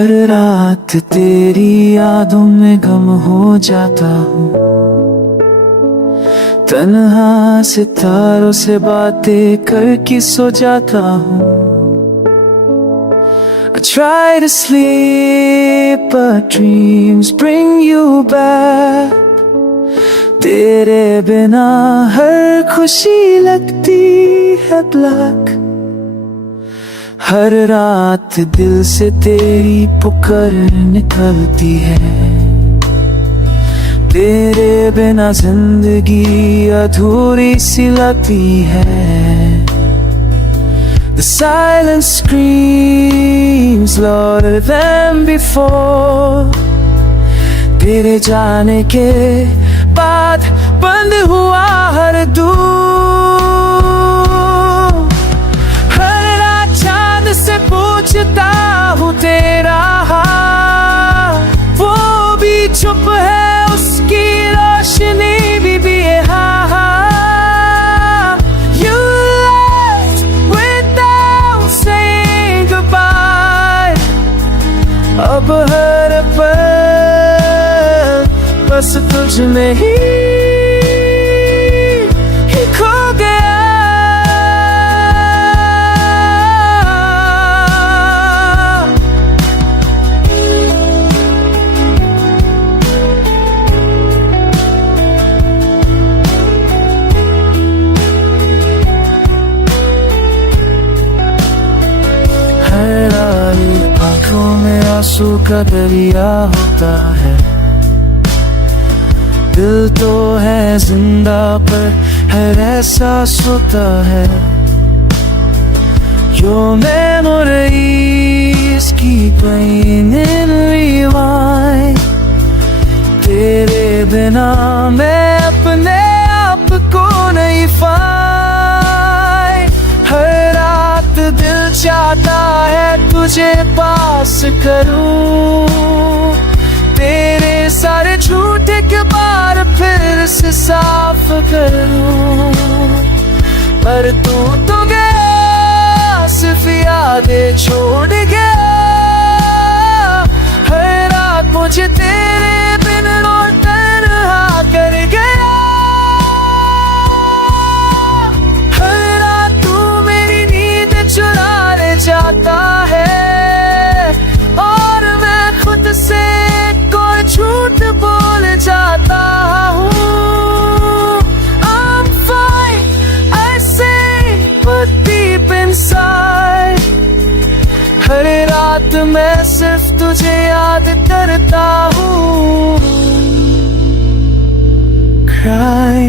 हर रात तेरी यादों में गम हो जाता हूँ, तन्हा सितारों से बातें करके सो जाता हूँ। I try to sleep but dreams bring you back। तेरे बिना हर खुशी लगती है ब्लैक। हर रात दिल से तेरी पुकार निकलती है, तेरे बिना जिंदगी अधूरी सी लगती है। The silence screams louder than before। तेरे जाने के बाद बंद हुआ हर दूर। हर रात चांद से पूछता हूँ तेरा हाल, वो भी चुप है, उसकी रोशनी भी बेहाल। You left without saying goodbye। अब हर पल बस तुझ में ही खो गया। हर आंखों में आंसू का दरिया होता है। दिल तो है जिंदा पर हर एहसास होता है। Your memories keep playing in rewind। तेरे बिना मैं अपने आप को नहीं find। हर रात दिल चाहता है तुझे पास करूं, तेरे सारे झूठे के बार फिर से साफ करूं। पर तू तो गया, सिर्फ यादें छोड़ गया। हर रात मुझे तेरे बिन और तन्हा कर गया। हर रात तू मेरी नींद चुरा ले जाता है, और मैं खुद से झूठ बोल जाता हूँ। I'm fine, I say, but deep inside हर रात मैं सिर्फ तुझे याद करता हूँ। Cry